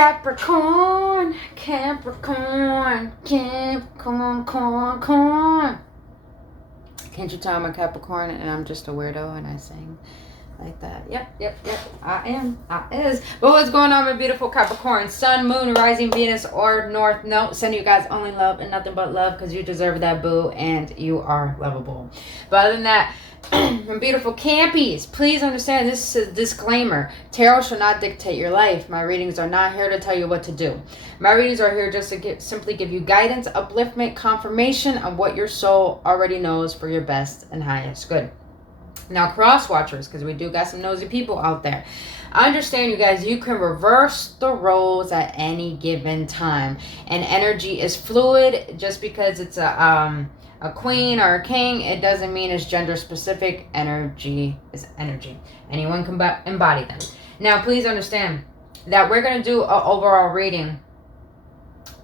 Capricorn, Capricorn, Capricorn. Can't you tell I'm a Capricorn and I'm just a weirdo and I sing like that? Yep. I am. I is. But what's going on, my beautiful Capricorn? Sun, moon, rising, Venus, or North Node. Send you guys only love and nothing but love because you deserve that, boo, and you are lovable. But other than that, my beautiful campies, please understand this is a disclaimer. Tarot shall not dictate your life. My readings are not here to tell you what to do. My readings are here just to simply give you guidance, upliftment, confirmation of what your soul already knows for your best and highest good. Now, cross watchers, because we do got some nosy people out there. I understand, you guys, you can reverse the roles at any given time. And energy is fluid. Just because it's a queen or a king, it doesn't mean it's gender specific. Energy is energy. Anyone can embody them. Now, please understand that we're going to do an overall reading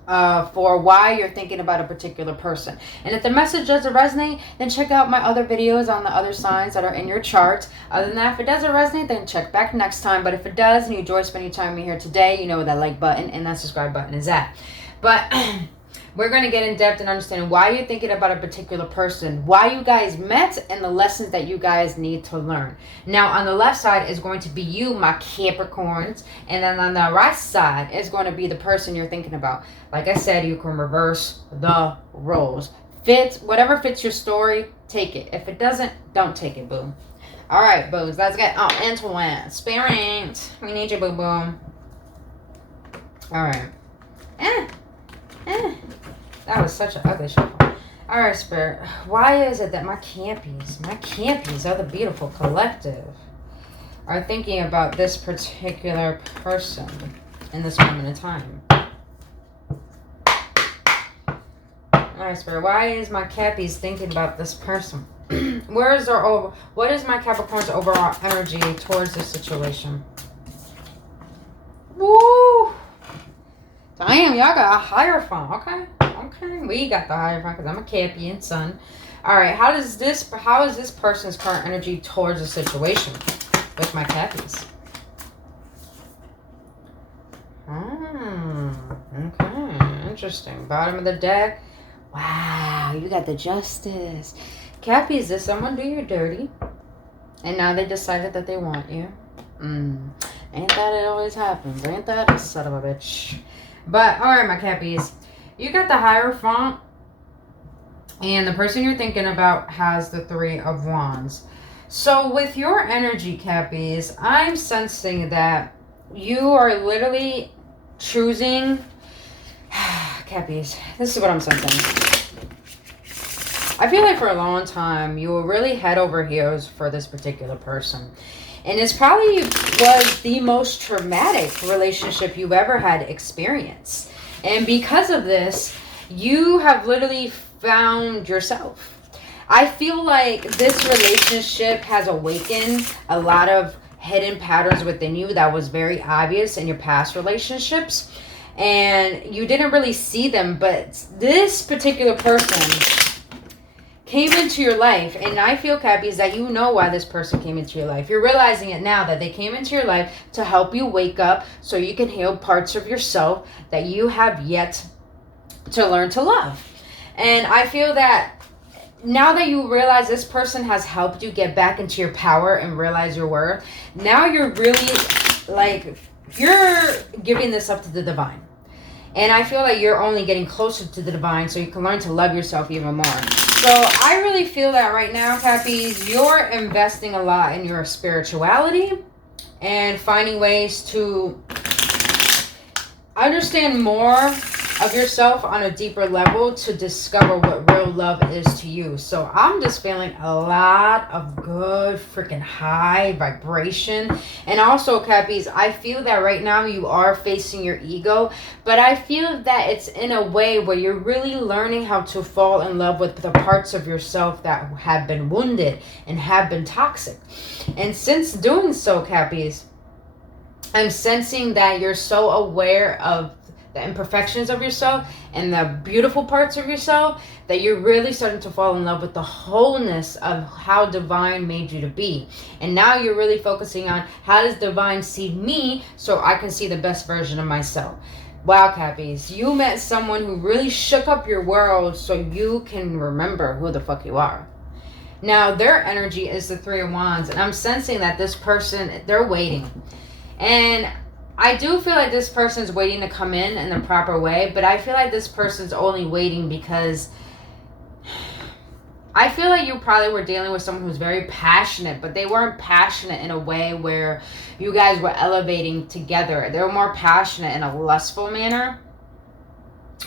for why you're thinking about a particular person. And if the message doesn't resonate, then check out my other videos on the other signs that are in your chart. Other than that, if it doesn't resonate, then check back next time. But if it does and you enjoy spending time with me here today, you know where that like button and that subscribe button is at. But we're going to get in depth and understand why you're thinking about a particular person, why you guys met, and the lessons that you guys need to learn. Now, on the left side is going to be you, my Capricorns. And then on the right side is going to be the person you're thinking about. Like I said, you can reverse the roles. Whatever fits your story, take it. If it doesn't, don't take it, boo. All right, boos. Let's get into it. Spirit, we need you, boo-boo. All right. That was such an ugly shuffle. All right, Spirit. Why is it that my campies are the beautiful collective, are thinking about this particular person in this moment in time? All right, Spirit. Why is my Cappies thinking about this person? What is my Capricorn's overall energy towards this situation? Woo! Damn, y'all got a Hierophant. Okay. We got the Hierophant because I'm a Cappian sun. All right. How is this person's current energy towards the situation with my Cappies? Okay. Interesting. Bottom of the deck. Wow. You got the Justice. Cappies, did someone do you dirty? And now they decided that they want you. Ain't that it always happens? Ain't that a son of a bitch? But, alright, my Cappies. You got the Hierophant. And the person you're thinking about has the Three of Wands. So, with your energy, Cappies, I'm sensing that you are literally choosing... Cappies, this is what I'm sensing. I feel like for a long time, you were really head over heels for this particular person. And this probably was the most traumatic relationship you've ever had experienced. And because of this, you have literally found yourself. I feel like this relationship has awakened a lot of hidden patterns within you that was very obvious in your past relationships. And you didn't really see them, but this particular person came into your life, and I feel, Cappies, that you know why this person came into your life. You're realizing it now that they came into your life to help you wake up so you can heal parts of yourself that you have yet to learn to love. And I feel that now that you realize this person has helped you get back into your power and realize your worth, now you're really, you're giving this up to the divine. And I feel like you're only getting closer to the divine so you can learn to love yourself even more. So I really feel that right now, Cappies, you're investing a lot in your spirituality and finding ways to understand more of yourself on a deeper level to discover what real love is to you. So I'm just feeling a lot of good freaking high vibration. And also, Cappies, I feel that right now you are facing your ego, but I feel that it's in a way where you're really learning how to fall in love with the parts of yourself that have been wounded and have been toxic. And since doing so, Cappies, I'm sensing that you're so aware of the imperfections of yourself and the beautiful parts of yourself, that you're really starting to fall in love with the wholeness of how divine made you to be. And now you're really focusing on, how does divine see me so I can see the best version of myself? Wow, Cappies, you met someone who really shook up your world so you can remember who the fuck you are. Now, their energy is the Three of Wands, and I'm sensing that this person, they're waiting. And I do feel like this person's waiting to come in the proper way, but I feel like this person's only waiting because I feel like you probably were dealing with someone who's very passionate, but they weren't passionate in a way where you guys were elevating together. They were more passionate in a lustful manner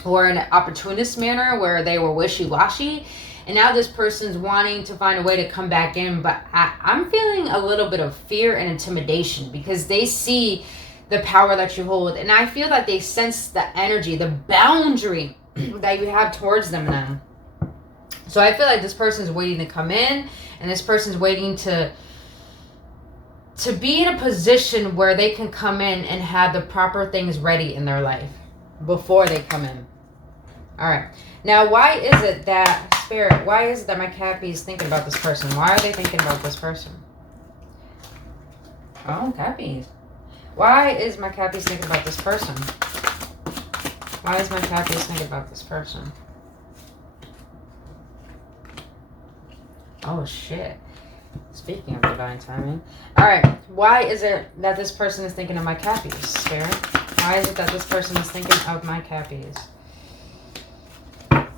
or an opportunist manner where they were wishy-washy. And now this person's wanting to find a way to come back in, but I'm feeling a little bit of fear and intimidation because they see the power that you hold. And I feel that they sense the energy, the boundary that you have towards them now. So I feel like this person's waiting to come in, and this person's waiting to be in a position where they can come in and have the proper things ready in their life before they come in. All right. Now, why is it that, Spirit, why is it that my Cappy is thinking about this person? Why are they thinking about this person? Oh, Cappies. Why is my Cappy thinking about this person? Why is my Cappy thinking about this person? Oh, shit. Speaking of divine timing. Alright, why is it that this person is thinking of my Cappies, Spirit? Why is it that this person is thinking of my Cappies?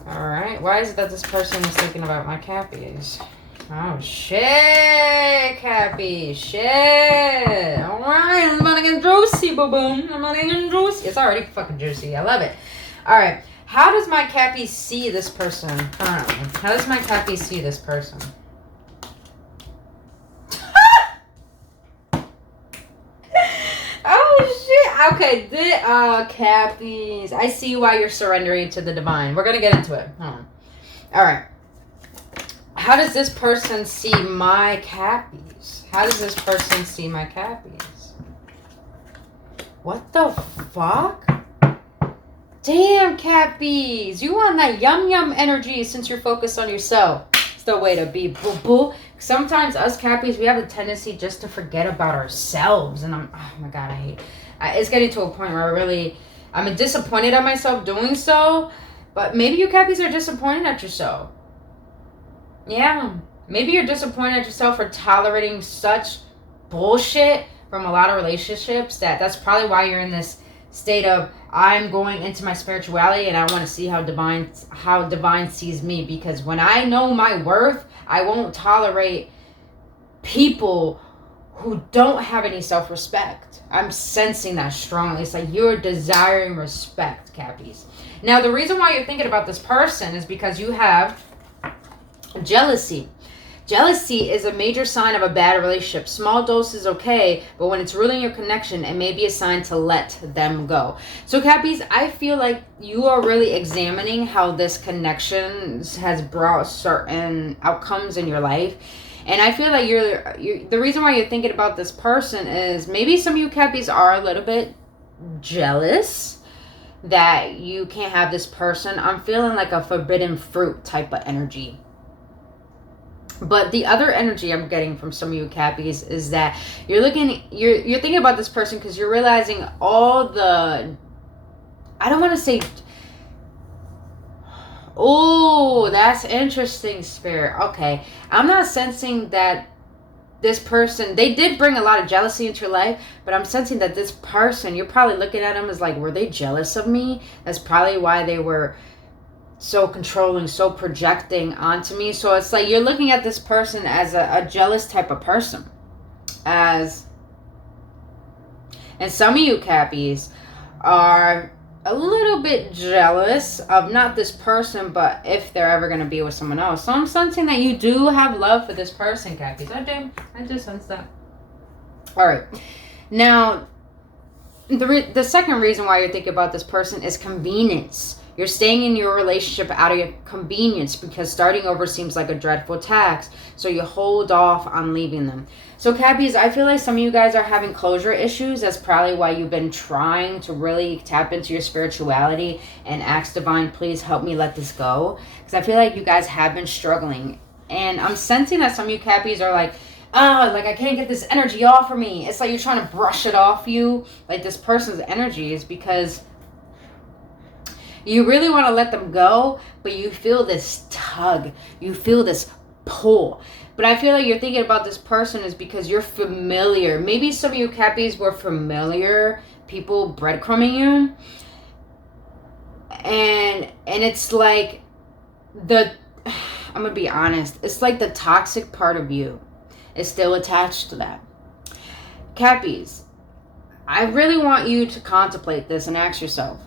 Alright, why is it that this person is thinking about my Cappies? Oh, shit, Cappy, shit. Alright, I'm about to get juicy, boo-boom. I'm about to get juicy. It's already fucking juicy. I love it. Alright, how does my Cappy see this person currently? How does my Cappy see this person? Okay, Cappies. I see why you're surrendering to the divine. We're going to get into it. Hold on. All right. How does this person see my Cappies? How does this person see my Cappies? What the fuck? Damn, Cappies. You want that yum energy since you're focused on yourself. It's the way to be, boo-boo. Sometimes us Cappies, we have a tendency just to forget about ourselves. And oh my God, I hate it. It's getting to a point where I'm disappointed at myself doing so. But maybe you Cappies are disappointed at yourself. Yeah. Maybe you're disappointed at yourself for tolerating such bullshit from a lot of relationships. That's probably why you're in this state of, I'm going into my spirituality and I want to see how divine sees me. Because when I know my worth, I won't tolerate people who don't have any self-respect. I'm sensing that strongly. It's like you're desiring respect, Cappies. Now, the reason why you're thinking about this person is because you have jealousy. Jealousy is a major sign of a bad relationship. Small dose is okay, but when it's ruining your connection, it may be a sign to let them go. So, Cappies, I feel like you are really examining how this connection has brought certain outcomes in your life. And I feel like the reason why you're thinking about this person is maybe some of you Cappies are a little bit jealous that you can't have this person. I'm feeling like a forbidden fruit type of energy. But the other energy I'm getting from some of you Cappies is that you're thinking about this person because you're realizing all the, I don't want to say, oh, that's interesting, Spirit. Okay. I'm not sensing that this person, they did bring a lot of jealousy into your life, but I'm sensing that this person, you're probably looking at them as like, were they jealous of me? That's probably why they were so controlling, so projecting onto me. So it's like you're looking at this person as a jealous type of person. And some of you Cappies are a little bit jealous of not this person, but if they're ever going to be with someone else. So I'm sensing that you do have love for this person, Cappies. I do sense that. All right. Now, the second reason why you're thinking about this person is convenience. You're staying in your relationship out of convenience because starting over seems like a dreadful task. So you hold off on leaving them. So Cappies, I feel like some of you guys are having closure issues. That's probably why you've been trying to really tap into your spirituality and ask Divine, please help me let this go. Because I feel like you guys have been struggling. And I'm sensing that some of you Cappies are like, like I can't get this energy off of me. It's like you're trying to brush it off you. Like this person's energy is because you really want to let them go, but you feel this tug. You feel this pull. But I feel like you're thinking about this person is because you're familiar. Maybe some of you Cappies were familiar people breadcrumbing you. And it's like I'm going to be honest. It's like the toxic part of you is still attached to that. Cappies, I really want you to contemplate this and ask yourself,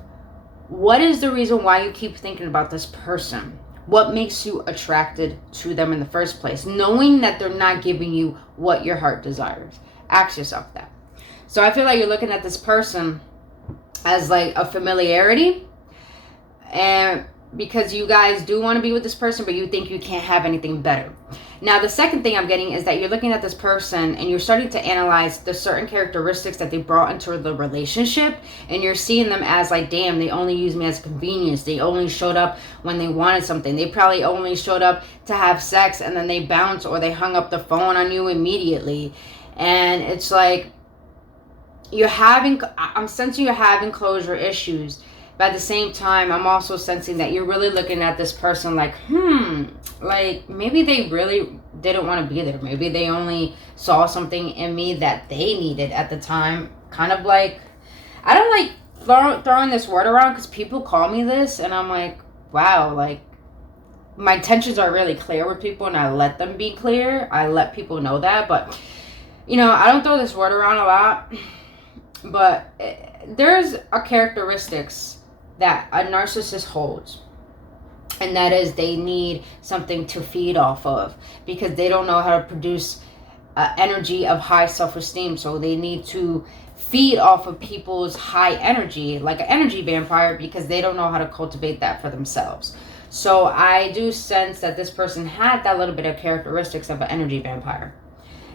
what is the reason why you keep thinking about this person? What makes you attracted to them in the first place? Knowing that they're not giving you what your heart desires. Ask yourself that. So I feel like you're looking at this person as like a familiarity. And because you guys do want to be with this person, but you think you can't have anything better. Now, the second thing I'm getting is that you're looking at this person and you're starting to analyze the certain characteristics that they brought into the relationship. And you're seeing them as like, damn, they only use me as convenience. They only showed up when they wanted something. They probably only showed up to have sex and then they bounced or they hung up the phone on you immediately. And it's like, I'm sensing you're having closure issues. But at the same time, I'm also sensing that you're really looking at this person like, like maybe they really didn't want to be there. Maybe they only saw something in me that they needed at the time. Kind of like, I don't like throwing this word around because people call me this and I'm like, wow, like my intentions are really clear with people and I let them be clear. I let people know that. But, you know, I don't throw this word around a lot. But there's a characteristics that a narcissist holds, and that is they need something to feed off of because they don't know how to produce energy of high self-esteem. So they need to feed off of people's high energy, like an energy vampire, because they don't know how to cultivate that for themselves. So I do sense that this person had that little bit of characteristics of an energy vampire.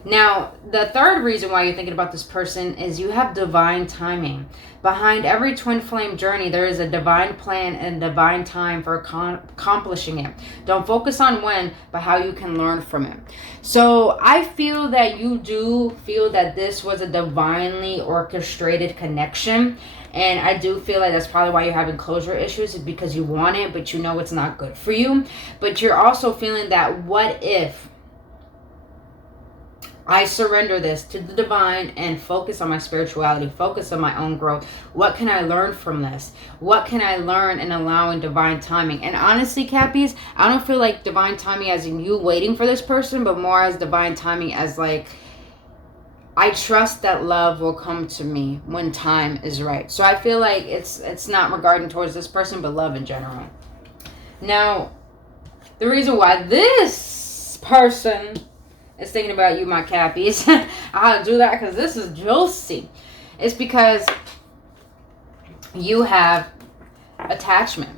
Now, the third reason why you're thinking about this person is you have divine timing. Behind every twin flame journey, there is a divine plan and divine time for accomplishing it. Don't focus on when, but how you can learn from it. So I feel that you do feel that this was a divinely orchestrated connection. And I do feel like that's probably why you're having closure issues, is because you want it, but you know it's not good for you. But you're also feeling that what if I surrender this to the divine and focus on my spirituality, focus on my own growth. What can I learn from this? What can I learn in allowing divine timing? And honestly, Cappies, I don't feel like divine timing as in you waiting for this person, but more as divine timing as like, I trust that love will come to me when time is right. So I feel like it's not regarding towards this person, but love in general. Now, the reason why this person is thinking about you, my Cappies. I'll do that because this is juicy. It's because you have attachment.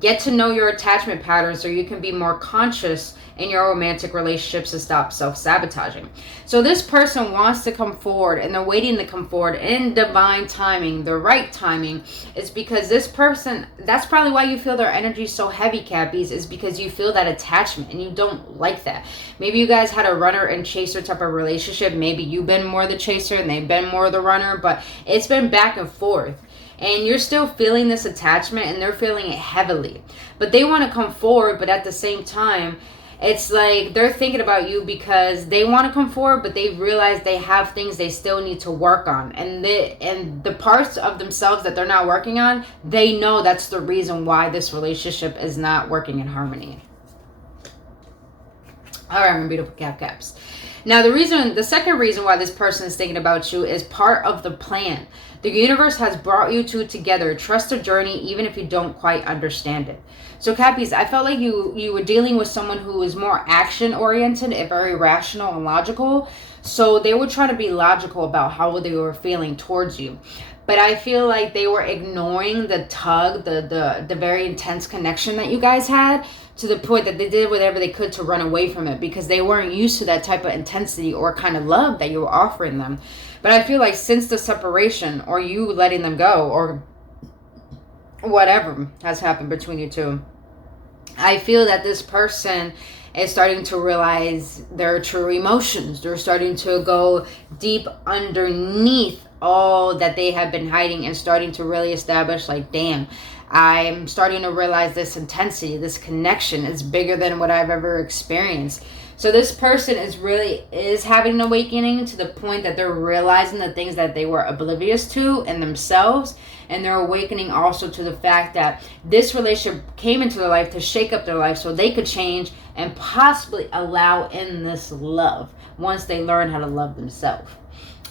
Get to know your attachment patterns so you can be more conscious in your romantic relationships and stop self-sabotaging. So this person wants to come forward and they're waiting to come forward in divine timing, the right timing. It's because this person, that's probably why you feel their energy so heavy, Cappies, is because you feel that attachment and you don't like that. Maybe you guys had a runner and chaser type of relationship. Maybe you've been more the chaser and they've been more the runner, but it's been back and forth. And you're still feeling this attachment and they're feeling it heavily. But they want to come forward, but at the same time, it's like they're thinking about you because they want to come forward, but they realize they have things they still need to work on. And the parts of themselves that they're not working on, they know that's the reason why this relationship is not working in harmony. All right, my beautiful caps. Now, the second reason why this person is thinking about you is part of the plan. The universe has brought you two together. Trust the journey, even if you don't quite understand it. So, Cappies, I felt like you were dealing with someone who is more action-oriented and very rational and logical. So they were trying to be logical about how they were feeling towards you. But I feel like they were ignoring the tug, the very intense connection that you guys had, to the point that they did whatever they could to run away from it, because they weren't used to that type of intensity or kind of love that you were offering them. But I feel like since the separation, or you letting them go, or whatever has happened between you two, I feel that this person is starting to realize their true emotions. They're starting to go deep underneath all that they have been hiding, and starting to really establish, like, damn, I'm starting to realize this intensity, this connection is bigger than what I've ever experienced. So this person is having an awakening, to the point that they're realizing the things that they were oblivious to in themselves. And they're awakening also to the fact that this relationship came into their life to shake up their life, so they could change and possibly allow in this love once they learn how to love themselves.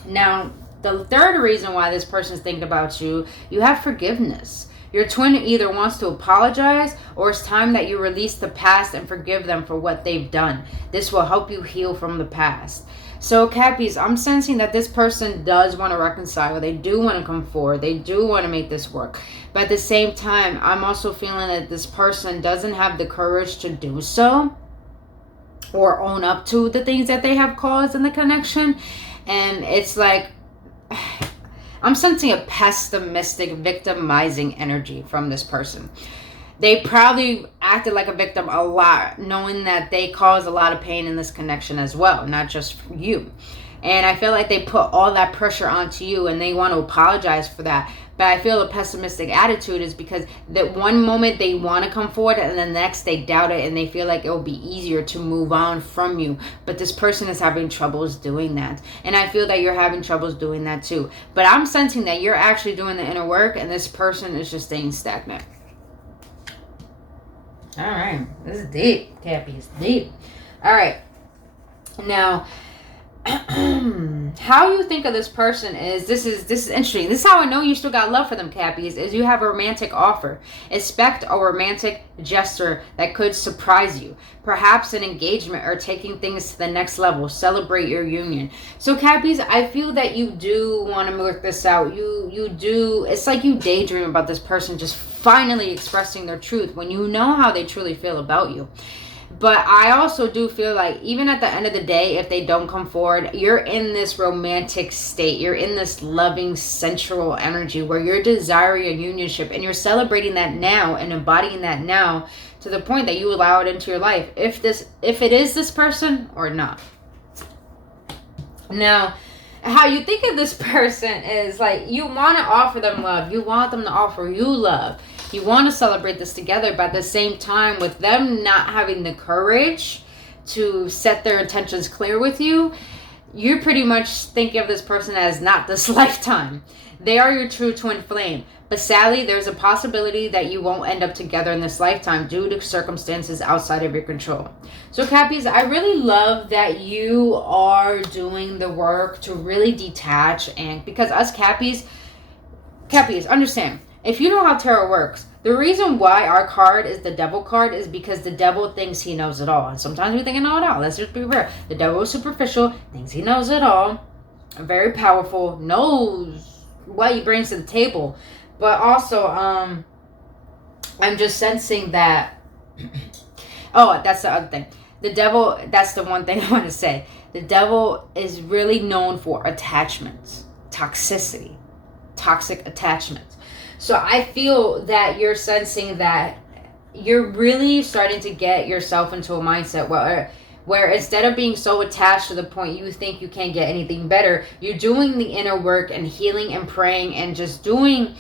Now, the third reason why this person is thinking about you, you have forgiveness. Your twin either wants to apologize, or it's time that you release the past and forgive them for what they've done. This will help you heal from the past. So, Cappies, I'm sensing that this person does want to reconcile. They do want to come forward. They do want to make this work. But at the same time, I'm also feeling that this person doesn't have the courage to do so, or own up to the things that they have caused in the connection. And it's like, I'm sensing a pessimistic, victimizing energy from this person. They probably acted like a victim a lot, knowing that they caused a lot of pain in this connection as well, not just you. And I feel like they put all that pressure onto you, and they want to apologize for that. But I feel a pessimistic attitude is because that one moment they want to come forward, and the next they doubt it, and they feel like it will be easier to move on from you. But this person is having troubles doing that. And I feel that you're having troubles doing that too. But I'm sensing that you're actually doing the inner work, and this person is just staying stagnant. All right. This is deep, Cappy. It's deep. All right. Now, how you think of this person is this is interesting. This is how I know you still got love for them, Cappies, is you have a romantic offer. Expect a romantic gesture that could surprise you. Perhaps an engagement, or taking things to the next level. Celebrate your union. So, Cappies, I feel that you do want to work this out. You do. It's like you daydream about this person just finally expressing their truth when you know how they truly feel about you. But I also do feel like even at the end of the day, if they don't come forward, you're in this romantic state. You're in this loving, sensual energy where you're desiring a unionship, and you're celebrating that now and embodying that now, to the point that you allow it into your life, if it is this person or not. Now, how you think of this person is like, you want to offer them love. You want them to offer you love. You want to celebrate this together, but at the same time, with them not having the courage to set their intentions clear with you, you're pretty much thinking of this person as not this lifetime. They are your true twin flame. But sadly, there's a possibility that you won't end up together in this lifetime due to circumstances outside of your control. So, Cappies, I really love that you are doing the work to really detach. And because us Cappies, understand, if you know how tarot works, the reason why our card is the devil card is because the devil thinks he knows it all. And sometimes we think I know it all. Let's just be real. The devil is superficial, thinks he knows it all, very powerful, knows what he brings to the table. But also, I'm just sensing that, oh, that's the other thing. The devil, that's the one thing I want to say. The devil is really known for attachments, toxicity, toxic attachments. So I feel that you're sensing that you're really starting to get yourself into a mindset where instead of being so attached to the point you think you can't get anything better, you're doing the inner work and healing and praying and just doing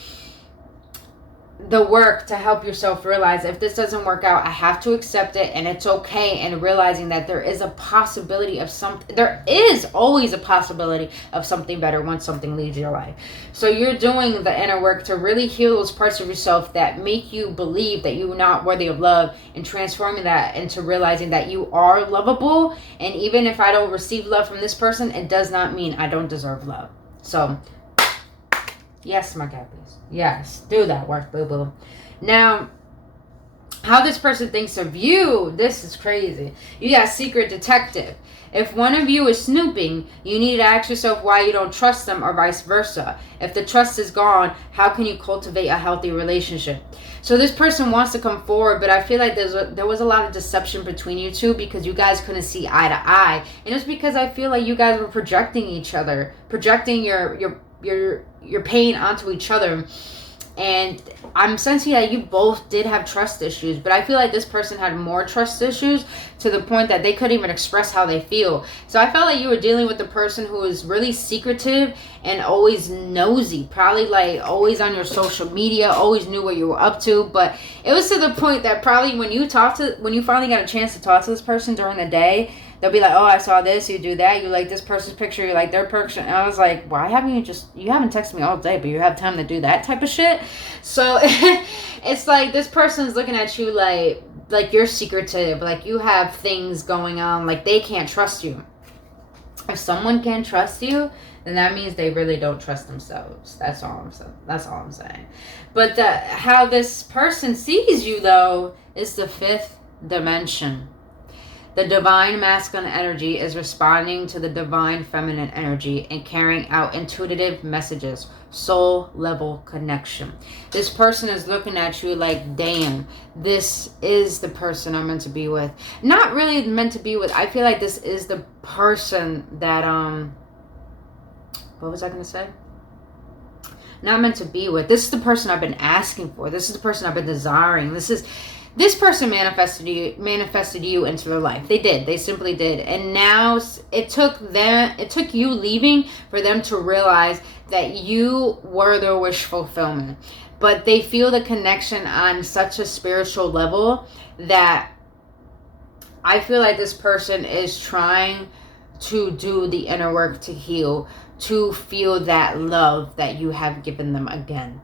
the work to help yourself realize, if this doesn't work out, I have to accept it, and it's okay. And realizing that there is a possibility of something, there is always a possibility of something better once something leaves your life. So you're doing the inner work to really heal those parts of yourself that make you believe that you're not worthy of love, and transforming that into realizing that you are lovable. And even if I don't receive love from this person, it does not mean I don't deserve love. So yes, my Cappies. Yes, do that work, boo-boo. Now, How this person thinks of you, this is crazy. You got secret detective. If one of you is snooping, you need to ask yourself why you don't trust them, or vice versa. If the trust is gone, how can you cultivate a healthy relationship? So this person wants to come forward, but I feel like there was a lot of deception between you two, because you guys couldn't see eye to eye. And it's because I feel like you guys were projecting each other, projecting your pain onto each other. And I'm sensing that you both did have trust issues, but I feel like this person had more trust issues to the point that they couldn't even express how they feel. So I felt like you were dealing with a person who is really secretive and always nosy, probably like always on your social media, always knew what you were up to. But it was to the point that probably when you finally got a chance to talk to this person during the day, they'll be like, oh, I saw this, you do that, you like this person's picture, you like their picture. And I was like, why haven't you haven't texted me all day, but you have time to do that type of shit? So it's like this person's looking at you like you're secretive, like you have things going on, like they can't trust you. If someone can't trust you, then that means they really don't trust themselves. That's all I'm saying. But how this person sees you, though, is the fifth dimension. The divine masculine energy is responding to the divine feminine energy and carrying out intuitive messages, soul level connection. This person is looking at you like, damn, this is the person I'm meant to be with. Not really meant to be with. I feel like this is the person that, what was I going to say? Not meant to be with. This is the person I've been asking for. This is the person I've been desiring. This person manifested you into their life. They did. They simply did. And now it took you leaving for them to realize that you were their wish fulfillment. But they feel the connection on such a spiritual level that I feel like this person is trying to do the inner work to heal, to feel that love that you have given them again.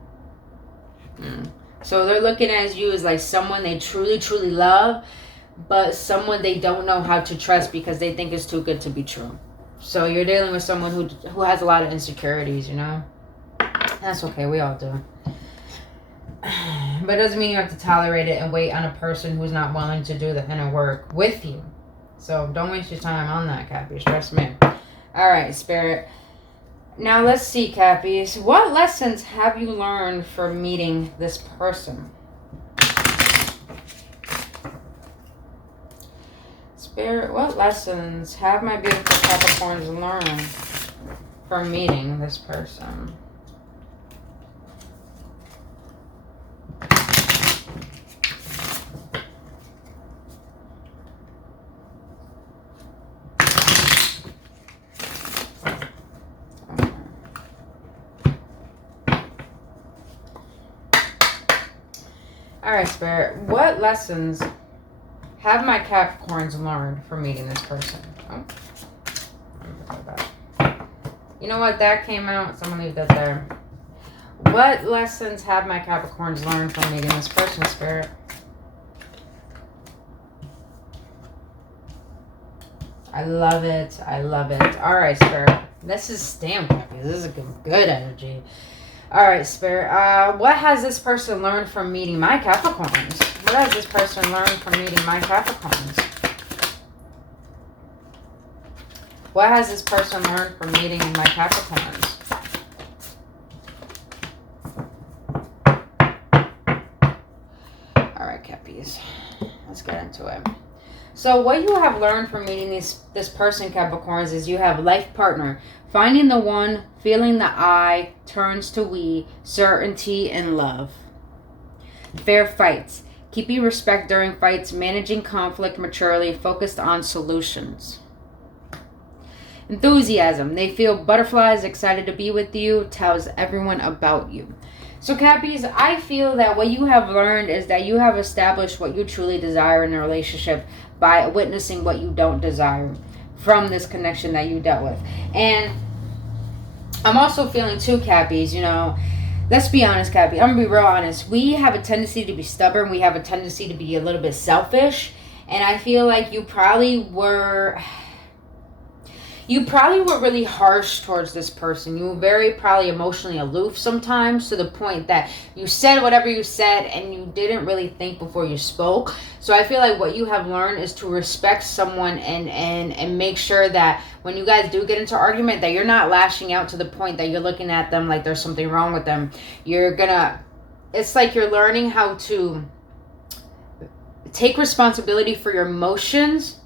So they're looking at you as like someone they truly, truly love, but someone they don't know how to trust because they think it's too good to be true. So you're dealing with someone who has a lot of insecurities, you know? That's okay, we all do. But it doesn't mean you have to tolerate it and wait on a person who's not willing to do the inner work with you. So don't waste your time on that, Cappy. Trust me. All right, Spirit. Now let's see, Cappies. What lessons have you learned from meeting this person? Spirit, what lessons have my beautiful Capricorns learned from meeting this person? Alright, Spirit. What lessons have my Capricorns learned from meeting this person? Oh. You know what? That came out, so I'm going to leave that there. What lessons have my Capricorns learned from meeting this person, Spirit? I love it. I love it. Alright, Spirit. This is stamp happy. This is good energy. Alright, Spirit. What has this person learned from meeting my Capricorns? What has this person learned from meeting my Capricorns? What has this person learned from meeting my Capricorns? Alright, Cappies. Let's get into it. So what you have learned from meeting this person, Capricorns, is you have life partner. Finding the one, feeling the I, turns to we, certainty and love. Fair fights. Keeping respect during fights, managing conflict maturely, focused on solutions. Enthusiasm. They feel butterflies, excited to be with you, tells everyone about you. So, Cappies, I feel that what you have learned is that you have established what you truly desire in a relationship by witnessing what you don't desire from this connection that you dealt with. And I'm also feeling too, Cappies, you know, let's be honest, Cappy. I'm going to be real honest. We have a tendency to be stubborn. We have a tendency to be a little bit selfish. And I feel like you probably were... You probably were really harsh towards this person. You were very probably emotionally aloof sometimes, to the point that you said whatever you said and you didn't really think before you spoke. So I feel like what you have learned is to respect someone and make sure that when you guys do get into argument, that you're not lashing out to the point that you're looking at them like there's something wrong with them. It's like you're learning how to take responsibility for your emotions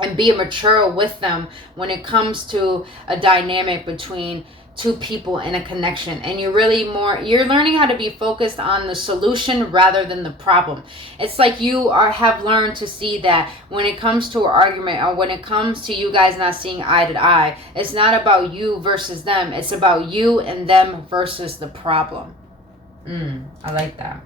and be mature with them when it comes to a dynamic between two people in a connection. And you're learning how to be focused on the solution rather than the problem. It's like have learned to see that when it comes to an argument, or when it comes to you guys not seeing eye to eye, it's not about you versus them. It's about you and them versus the problem. I like that.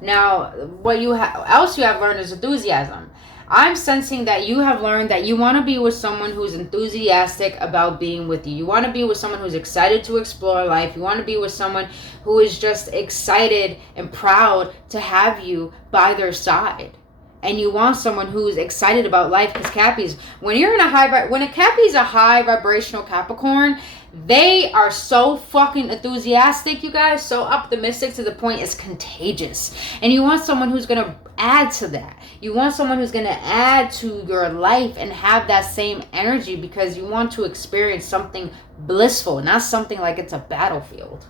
Now, what else you have learned is enthusiasm. I'm sensing that you have learned that you want to be with someone who's enthusiastic about being with you. You want to be with someone who's excited to explore life. You want to be with someone who is just excited and proud to have you by their side. And you want someone who's excited about life, because Cappies, when a Cappy's a high vibrational Capricorn, they are so fucking enthusiastic, you guys, so optimistic to the point it's contagious. And you want someone who's going to add to that. You want someone who's going to add to your life and have that same energy, because you want to experience something blissful, not something like it's a battlefield.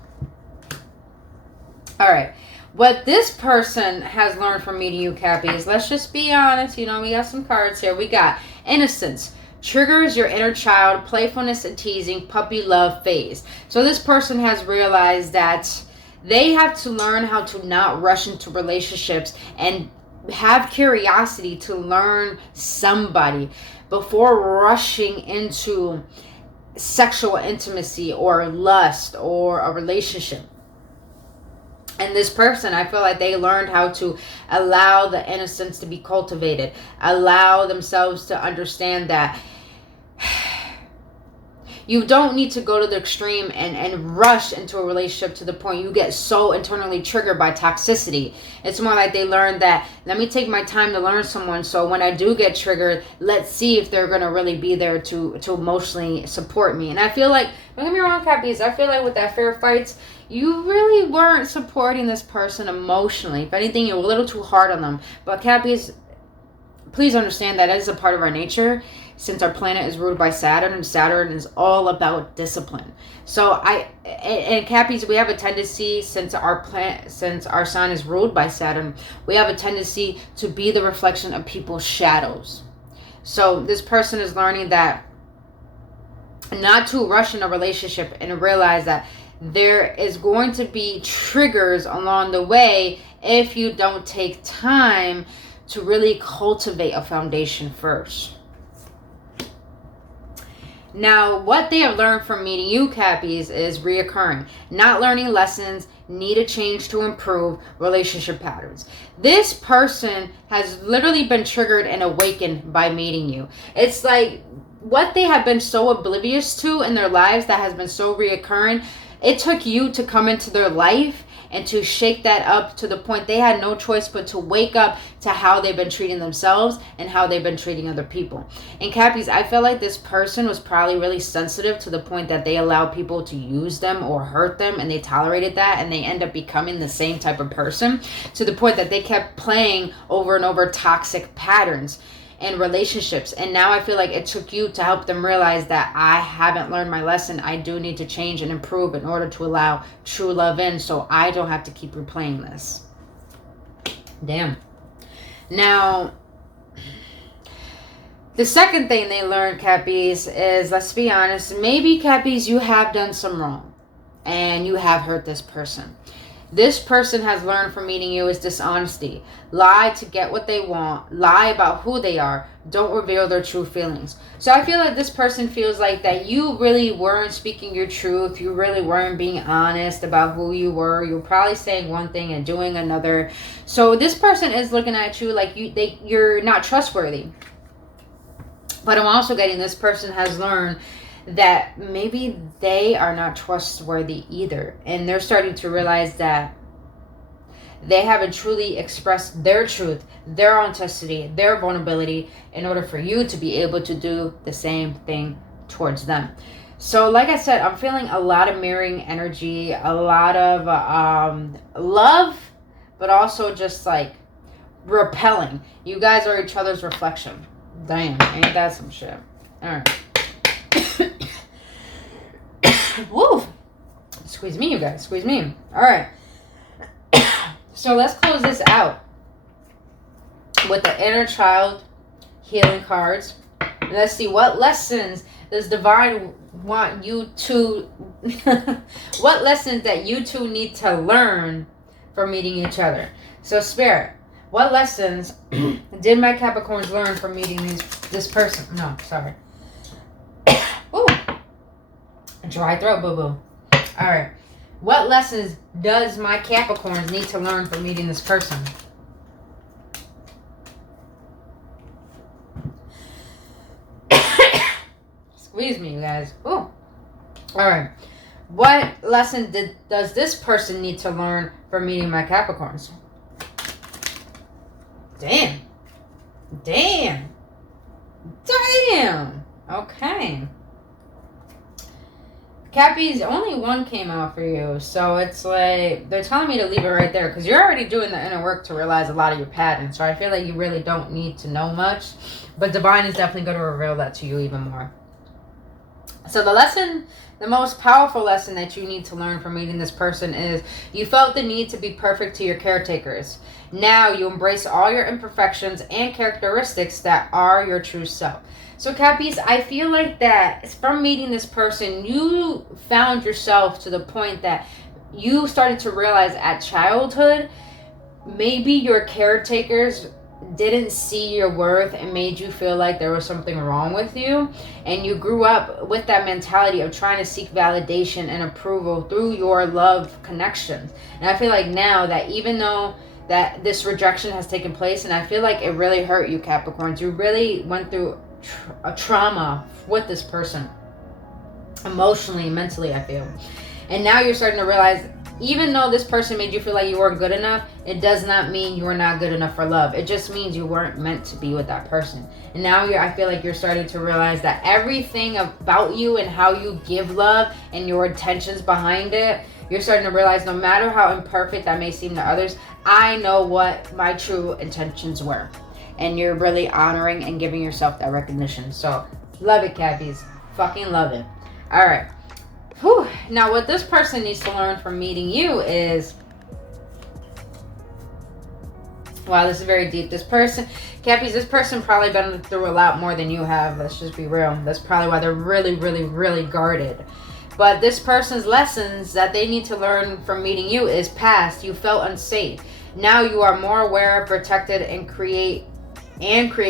All right. What this person has learned from meeting you, Cappies, let's just be honest. We got some cards here. We got innocence. Triggers your inner child, playfulness and teasing, puppy love phase. So this person has realized that they have to learn how to not rush into relationships and have curiosity to learn somebody before rushing into sexual intimacy or lust or a relationship. And this person, I feel like they learned how to allow the innocence to be cultivated, allow themselves to understand that you don't need to go to the extreme and rush into a relationship to the point you get so internally triggered by toxicity. It's more like they learned that, let me take my time to learn someone, so when I do get triggered, let's see if they're going to really be there to emotionally support me. And I feel like, don't get me wrong, Cappies, I feel like with that fair fights, you really weren't supporting this person emotionally. If anything, you're a little too hard on them. But Cappies, please understand that is a part of our nature. Since our planet is ruled by Saturn, and Saturn is all about discipline. So and Cappies, we have a tendency, since our sign is ruled by Saturn, we have a tendency to be the reflection of people's shadows. So this person is learning that not to rush in a relationship and realize that there is going to be triggers along the way if you don't take time to really cultivate a foundation first. Now, what they have learned from meeting you, Cappies, is reoccurring. Not learning lessons, need a change to improve relationship patterns. This person has literally been triggered and awakened by meeting you. It's like what they have been so oblivious to in their lives that has been so reoccurring. It took you to come into their life and to shake that up to the point they had no choice but to wake up to how they've been treating themselves and how they've been treating other people. And Cappies, I feel like this person was probably really sensitive to the point that they allowed people to use them or hurt them, and they tolerated that, and they end up becoming the same type of person to the point that they kept playing over and over toxic patterns and relationships. And now I feel like it took you to help them realize that I haven't learned my lesson. I do need to change and improve in order to allow true love in, so I don't have to keep replaying this. Damn. Now, the second thing they learned, Cappies, is, let's be honest, maybe, Cappies, you have done some wrong and you have hurt this person. This person has learned from meeting you is dishonesty. Lie to get what they want. Lie about who they are. Don't reveal their true feelings. So I feel like this person feels like that you really weren't speaking your truth. You really weren't being honest about who you were. You were probably saying one thing and doing another. So this person is looking at you like you're not trustworthy. But I'm also getting this person has learned that maybe they are not trustworthy either, and they're starting to realize that they haven't truly expressed their truth, their authenticity, their vulnerability in order for you to be able to do the same thing towards them. So like I said, I'm feeling a lot of mirroring energy, a lot of love, but also just like repelling. You guys are each other's reflection. Damn, ain't that some shit? Alright. Woo! Squeeze me, you guys. Squeeze me. Alright. So let's close this out with the inner child healing cards. Let's see, what lessons does divine want you to what lessons that you two need to learn from meeting each other? So Spirit, what lessons did my Capricorns learn from meeting this person? No, sorry. Ooh. Dry throat, boo-boo. Alright. What lessons does my Capricorns need to learn from meeting this person? Squeeze me, you guys. Ooh. Alright. What lesson does this person need to learn from meeting my Capricorns? Damn. Damn. Damn. Okay. Cappies, only one came out for you. So it's like, they're telling me to leave it right there. Because you're already doing the inner work to realize a lot of your patterns. So I feel like you really don't need to know much. But Divine is definitely going to reveal that to you even more. So the lesson, the most powerful lesson that you need to learn from meeting this person is you felt the need to be perfect to your caretakers. Now you embrace all your imperfections and characteristics that are your true self. So Cappies, I feel like that from meeting this person, you found yourself to the point that you started to realize at childhood, maybe your caretakers didn't see your worth and made you feel like there was something wrong with you, and you grew up with that mentality of trying to seek validation and approval through your love connections. And I feel like now that even though that this rejection has taken place, and I feel like it really hurt you, Capricorns, you really went through a trauma with this person emotionally, mentally, I feel. And now you're starting to realize, even though this person made you feel like you weren't good enough, it does not mean you were not good enough for love. It just means you weren't meant to be with that person. And now I feel like you're starting to realize that everything about you and how you give love and your intentions behind it, you're starting to realize no matter how imperfect that may seem to others, I know what my true intentions were. And you're really honoring and giving yourself that recognition. So, love it, Cappies. Fucking love it. Alright. Whew. Now, what this person needs to learn from meeting you is... Wow, this is very deep. This person... Cappies, this person probably been through a lot more than you have. Let's just be real. That's probably why they're really, really, really guarded. But this person's lessons that they need to learn from meeting you is past. You felt unsafe. Now you are more aware, protected, and create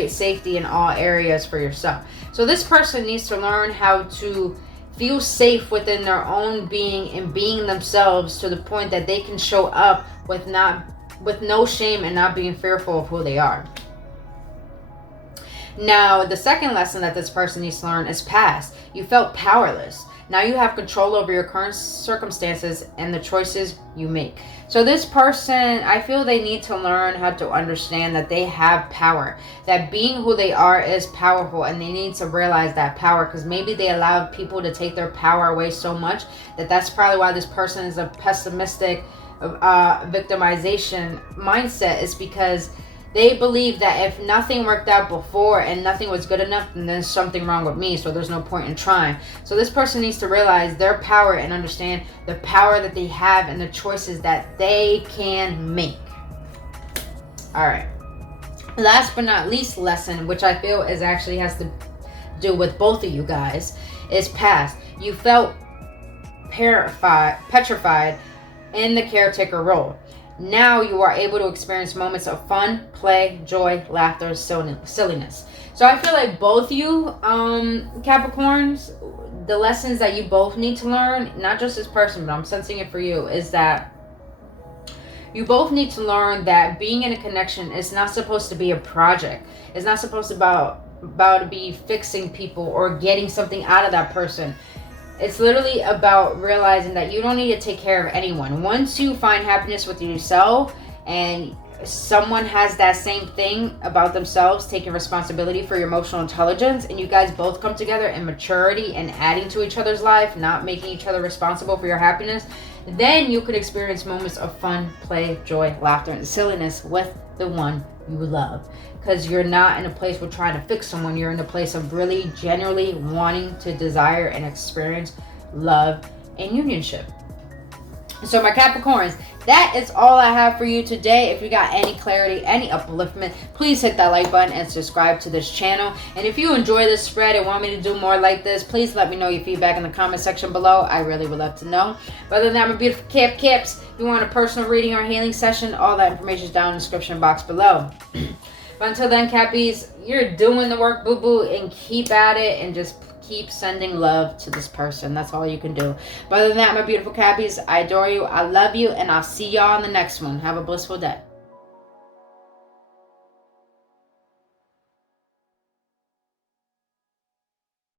safety in all areas for yourself. So this person needs to learn how to feel safe within their own being and being themselves to the point that they can show up with no shame and not being fearful of who they are. Now, the second lesson that this person needs to learn is past. You felt powerless. Now you have control over your current circumstances and the choices you make. So this person, I feel they need to learn how to understand that they have power. That being who they are is powerful, and they need to realize that power, because maybe they allowed people to take their power away so much that that's probably why this person is a pessimistic victimization mindset, is because they believe that if nothing worked out before and nothing was good enough, then there's something wrong with me, so there's no point in trying. So this person needs to realize their power and understand the power that they have and the choices that they can make. Alright. Last but not least lesson, which I feel is actually has to do with both of you guys, is past. You felt petrified in the caretaker role. Now you are able to experience moments of fun, play, joy, laughter, silliness. So I feel like both you, Capricorns, the lessons that you both need to learn, not just this person, but I'm sensing it for you, is that you both need to learn that being in a connection is not supposed to be a project. It's not supposed to about be fixing people or getting something out of that person. It's literally about realizing that you don't need to take care of anyone. Once you find happiness with yourself, and someone has that same thing about themselves, taking responsibility for your emotional intelligence, and you guys both come together in maturity and adding to each other's life, not making each other responsible for your happiness, then you could experience moments of fun, play, joy, laughter, and silliness with the one you love. Because you're not in a place where trying to fix someone. You're in a place of really genuinely wanting to desire and experience love and unionship. So my Capricorns, that is all I have for you today. If you got any clarity, any upliftment, please hit that like button and subscribe to this channel. And if you enjoy this spread and want me to do more like this, please let me know your feedback in the comment section below. I really would love to know. But other than that, my beautiful Caps, if you want a personal reading or healing session, all that information is down in the description box below. But until then, Cappies, you're doing the work, boo-boo, and keep at it and just keep sending love to this person. That's all you can do. But other than that, my beautiful Cappies, I adore you, I love you, and I'll see y'all in the next one. Have a blissful day.